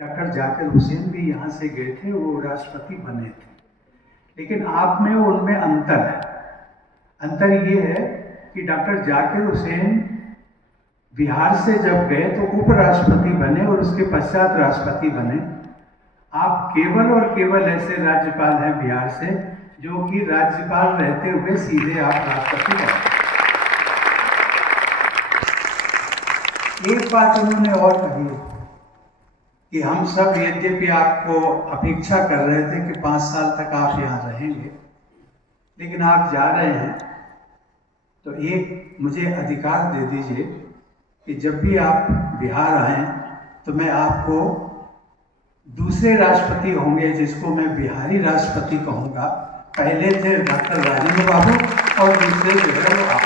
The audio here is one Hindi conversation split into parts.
डॉक्टर जाकिर हुसैन भी यहाँ से गए थे, वो राष्ट्रपति बने थे। लेकिन आप में और उनमें अंतर है। अंतर ये है कि डॉक्टर जाकिर हुसैन बिहार से जब गए तो उपराष्ट्रपति बने और उसके पश्चात राष्ट्रपति बने। आप केवल और केवल ऐसे राज्यपाल हैं बिहार से जो कि राज्यपाल रहते हुए सीधे आप राष्ट्रपति बने। एक बात उन्होंने और कही कि हम सब यद्यपि आपको अपेक्षा कर रहे थे कि 5 साल तक आप यहाँ रहेंगे, लेकिन आप जा रहे हैं तो एक मुझे अधिकार दे दीजिए कि जब भी आप बिहार आएँ तो मैं आपको दूसरे राष्ट्रपति होंगे जिसको मैं बिहारी राष्ट्रपति कहूँगा। पहले थे डॉक्टर राजेंद्र बाबू और दूसरे जो है वो आप।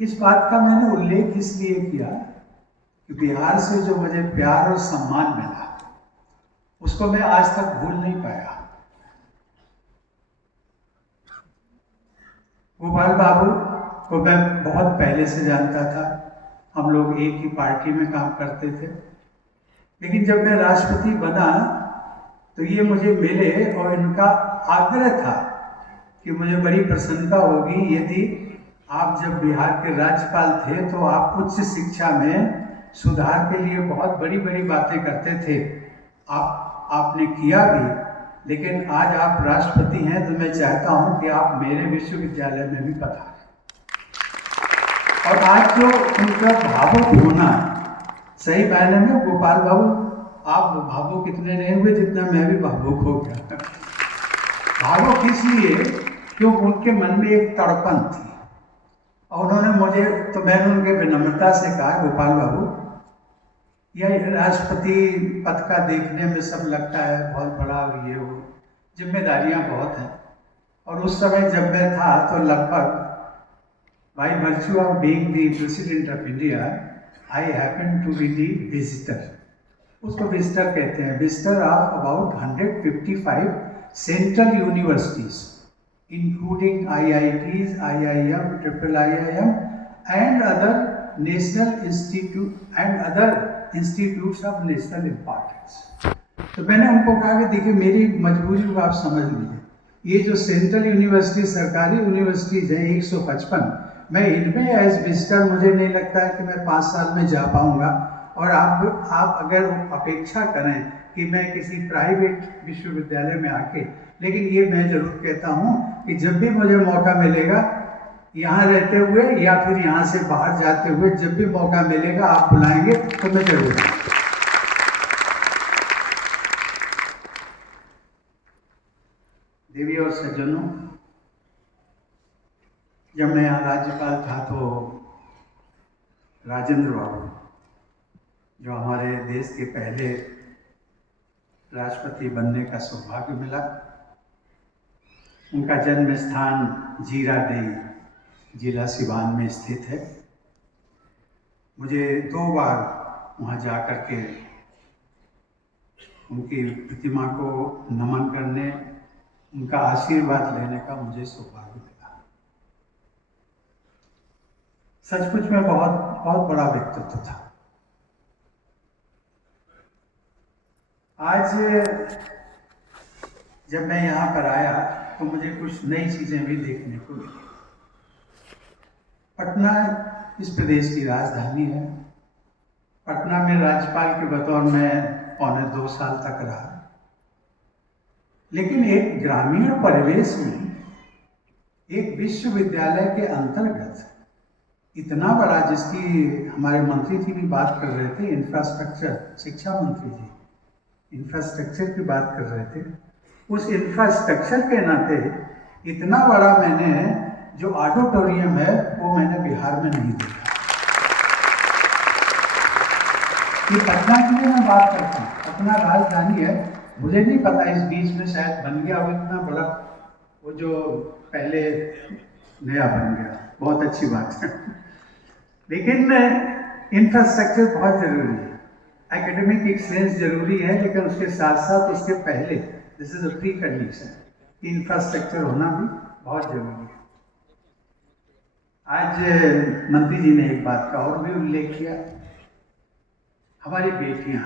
इस बात का मैंने उल्लेख इसलिए किया कि बिहार से जो मुझे प्यार और सम्मान मिला उसको मैं आज तक भूल नहीं पाया। गोपाल बाबू को मैं बहुत पहले से जानता था, हम लोग एक ही पार्टी में काम करते थे। लेकिन जब मैं राष्ट्रपति बना तो ये मुझे मिले और इनका आग्रह था कि मुझे बड़ी प्रसन्नता होगी यदि आप जब बिहार के राज्यपाल थे तो आप उच्च शिक्षा में सुधार के लिए बहुत बड़ी बड़ी बातें करते थे। आपने किया भी, लेकिन आज आप राष्ट्रपति हैं तो मैं चाहता हूं कि आप मेरे विश्वविद्यालय में भी पधारें। और आज जो उनका भावुक होना, सही मायने में गोपाल बाबू आप भावुक इतने नहीं हुए जितना मैं भी भावुक हो गया। भावुक इसलिए क्योंकि उनके मन में एक तड़पन थी और उन्होंने मुझे, तो मैंने उनके विनम्रता से कहा, गोपाल बाबू यह राष्ट्रपति पद का देखने में सब लगता है बहुत बड़ा, ये वो जिम्मेदारियां बहुत हैं। और उस समय जब मैं था तो लगभग by virtue of being the president of India I happen to be the visitor. उसको विजिटर कहते हैं, visitor of about 155 central universities including IITs, IIM, IIM and other national institute and other institutes of national importance। तो मैंने उनको कहा कि देखिए मेरी मजबूरी को आप समझ लीजिए, ये जो सेंट्रल यूनिवर्सिटी सरकारी यूनिवर्सिटीज हैं 155, मैं इनमें एज विजिटर मुझे नहीं लगता है कि मैं 5 साल में जा पाऊंगा। और आप अगर अपेक्षा करें कि मैं किसी प्राइवेट विश्वविद्यालय में आके, लेकिन ये मैं जरूर कहता हूँ कि जब भी मुझे मौका मिलेगा यहाँ रहते हुए या फिर यहाँ से बाहर जाते हुए, जब भी मौका मिलेगा आप बुलाएंगे तो मैं जरूर आऊँगा। देवी और सज्जनों, जब मैं यहाँ राज्यपाल था तो राजेंद्र बाबू जो हमारे देश के पहले राष्ट्रपति बनने का सौभाग्य मिला, उनका जन्म स्थान जीरादेई जिला सिवान में स्थित है। मुझे 2 बार वहाँ जा कर के उनकी प्रतिमा को नमन करने, उनका आशीर्वाद लेने का मुझे सौभाग्य मिला। सचमुच में बहुत बहुत बड़ा व्यक्तित्व था। आज जब मैं यहाँ पर आया तो मुझे कुछ नई चीजें भी देखने को मिली। पटना इस प्रदेश की राजधानी है। पटना में राज्यपाल के बतौर में पौने 2 साल तक रहा, लेकिन एक ग्रामीण परिवेश में एक विश्वविद्यालय के अंतर्गत इतना बड़ा, जिसकी हमारे मंत्री जी भी बात कर रहे थे, इंफ्रास्ट्रक्चर, शिक्षा मंत्री जी इंफ्रास्ट्रक्चर की बात कर रहे थे, उस इंफ्रास्ट्रक्चर के नाते इतना बड़ा मैंने जो ऑडिटोरियम है वो मैंने बिहार में नहीं देखा। ये पटना के लिए मैं बात करता हूँ, पटना राजधानी है, मुझे नहीं पता इस बीच में शायद बन गया हो इतना बड़ा, वो जो पहले नया बन गया, बहुत अच्छी बात है। लेकिन इंफ्रास्ट्रक्चर बहुत जरूरी है, एकेडमिक एक्सीलेंस जरूरी है, लेकिन उसके साथ साथ उसके पहले this is a pre condition, infrastructure होना भी बहुत जरूरी है। आज मंत्री जी ने एक बात का और भी उल्लेख किया हमारी बेटियां,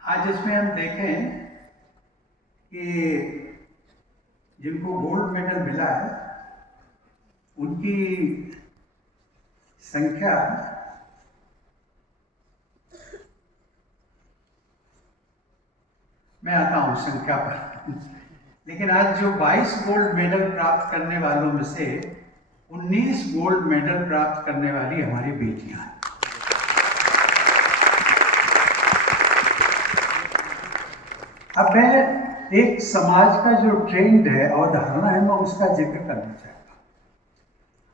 आज इसमें हम देखें कि जिनको गोल्ड मेडल मिला है उनकी संख्या मैं आता हूं संख्या पर लेकिन आज जो 22 गोल्ड मेडल प्राप्त करने वालों में से 19 गोल्ड मेडल प्राप्त करने वाली हमारी बेटियां हैं। अब मैं एक समाज का जो ट्रेंड है और धारणा है मैं उसका जिक्र करना चाहता हूं।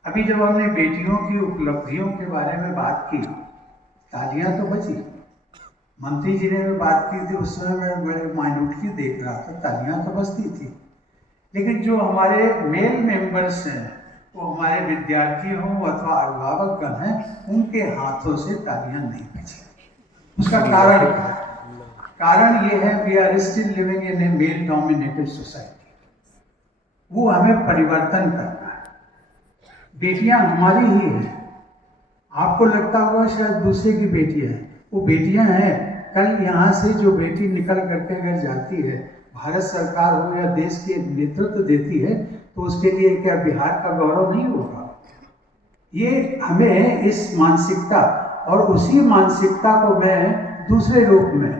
अभी जब हमने बेटियों की उपलब्धियों के बारे में बात की, तालियां तो बजी। मंत्री जी ने भी बात की थी, उस समय मैं बड़े माइन्यूटली देख रहा था, तालियां तो बजती थी, लेकिन जो हमारे मेल मेंबर्स हैं, वो हमारे विद्यार्थी हों अथवा अभिभावकगण हैं, उनके हाथों से तालियां नहीं बजी। उसका कारण क्या है? कारण ये है, we are still living in a male dominated society. वो हमें परिवर्तन करना है। बेटियां हमारी ही हैं। आपको लगता होगा शायद दूसरे की बेटियां हैं, वो बेटियां हैं। कल यहाँ से जो बेटी निकल करके अगर जाती है, भारत सरकार हो या देश के नेतृत्व देती है, तो उसके लिए क्या बिहार का गौरव नहीं होगा? ये हमें इस मानसिकता, और उसी मानसिकता को मैं दूसरे रूप में,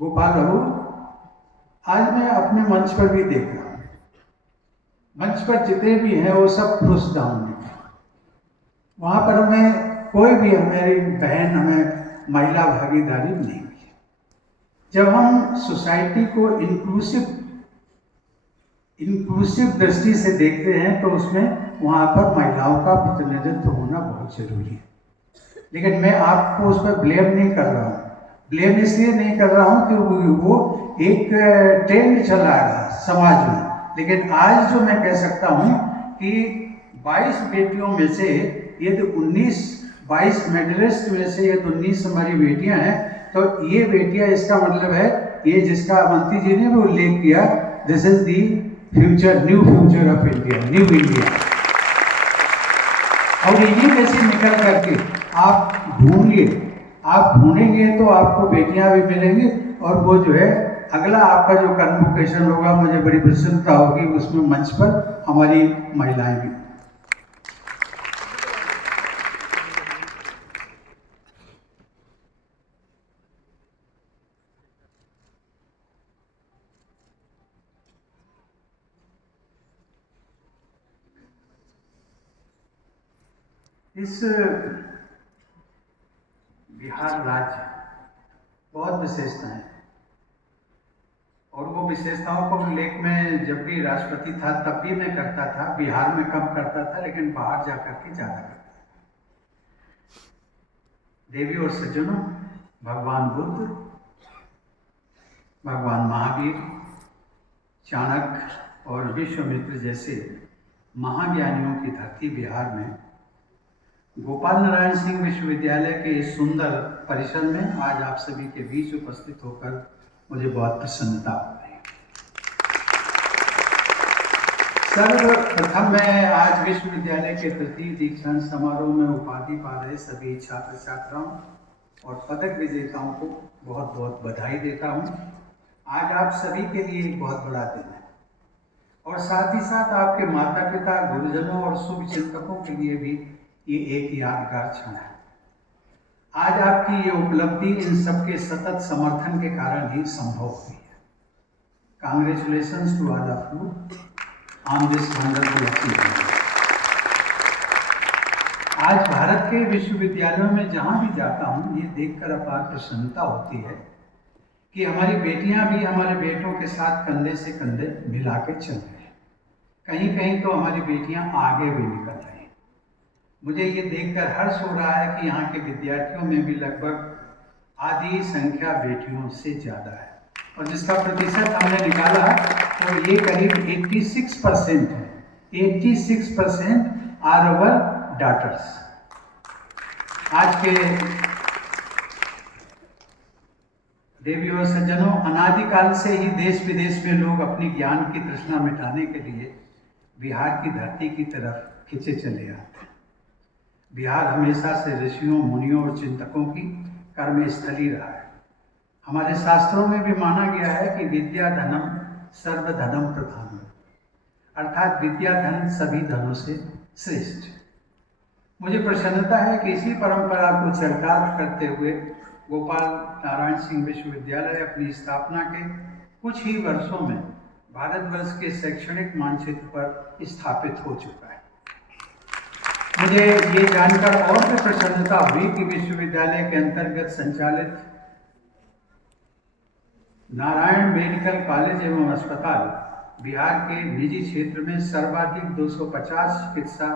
गोपाल बाबू, आज मैं अपने मंच पर भी देख रहा हूं। मंच पर जितने भी हैं वो सब पुरुष डाउन है। वहां पर हमें कोई भी, हमारी बहन, हमें महिला भागीदारी नहीं मिली। जब हम सोसाइटी को इंक्लूसिव दृष्टि से देखते हैं तो उसमें वहां पर महिलाओं का प्रतिनिधित्व होना बहुत जरूरी है। लेकिन मैं आपको उस पर ब्लेम नहीं कर रहा हूँ। ब्लेम इसलिए नहीं कर रहा हूँ कि वो एक ट्रेंड चला रहा समाज में। लेकिन आज जो मैं कह सकता हूँ कि 22 बेटियों में से ये तो 22 मेडलिस्ट में से ये 19 हमारी बेटियां हैं। तो ये बेटियां, इसका मतलब है, ये जिसका मंत्री जी ने भी उल्लेख किया, this is the future, new future of India, new India. और ये जैसे निकल करके आप ढूंढिए, आप ढूंढेंगे तो आपको बेटियां भी मिलेंगी, और वो जो है अगला आपका जो कन्वोकेशन होगा, मुझे बड़ी प्रसन्नता होगी उसमें मंच पर हमारी महिलाएं भी। इस बिहार राज्य बहुत विशेषताएं हैं, और वो विशेषताओं को उल्लेख में जब भी राष्ट्रपति था तब भी मैं करता था। बिहार में कम करता था, लेकिन बाहर जाकर के ज्यादा करता था। देवी और सज्जनों, भगवान बुद्ध, भगवान महावीर, चाणक्य और विश्वामित्र जैसे महाज्ञानियों की धरती बिहार में गोपाल नारायण सिंह विश्वविद्यालय के इस सुंदर परिसर में आज आप सभी के बीच उपस्थित होकर मुझे बहुत प्रसन्नता हो रही है। सर्वप्रथम मैं आज विश्वविद्यालय के तृतीय दीक्षांत समारोह में उपाधि पा रहे सभी छात्र छात्राओं और पदक विजेताओं को बहुत बहुत बधाई देता हूँ। आज आप सभी के लिए एक बहुत बड़ा दिन है, और साथ ही साथ आपके माता पिता, गुरुजनों और शुभ चिंतकों के लिए भी ये एक यादगार क्षण है। आज आपकी ये उपलब्धि इन सबके सतत समर्थन के कारण ही संभव हुई है। Congratulations to all of you on this wonderful achievement. आज भारत के विश्वविद्यालयों में जहां भी जाता हूं, ये देखकर अपार प्रसन्नता होती है कि हमारी बेटियां भी हमारे बेटों के साथ कंधे से कंधे मिला के चल रहे हैं। कहीं कहीं तो हमारी बेटियां आगे भी निकल रही हैं। मुझे ये देखकर हर्ष हो रहा है कि यहाँ के विद्यार्थियों में भी लगभग आधी संख्या बेटियों से ज़्यादा है, और जिसका प्रतिशत हमने निकाला तो ये करीब 86% है। 86% आर अवर डॉटर्स। आज के देवी और सज्जनों, अनादिकाल से ही देश विदेश में लोग अपनी ज्ञान की तृष्णा मिटाने के लिए बिहार की धरती की तरफ खिंचे चले आते हैं। बिहार हमेशा से ऋषियों, मुनियों और चिंतकों की कर्मस्थली रहा है। हमारे शास्त्रों में भी माना गया है कि विद्या धनम सर्वधनम प्रधानम, अर्थात विद्या धन सभी धनों से श्रेष्ठ। मुझे प्रसन्नता है कि इसी परंपरा को चरितार्थ करते हुए गोपाल नारायण सिंह विश्वविद्यालय अपनी स्थापना के कुछ ही वर्षों में भारतवर्ष के शैक्षणिक मानचित्र पर स्थापित हो चुका है। मुझे ये जानकर और भी प्रसन्नता हुई कि विश्वविद्यालय के अंतर्गत संचालित नारायण मेडिकल कॉलेज एवं अस्पताल बिहार के निजी क्षेत्र में सर्वाधिक 250 चिकित्सा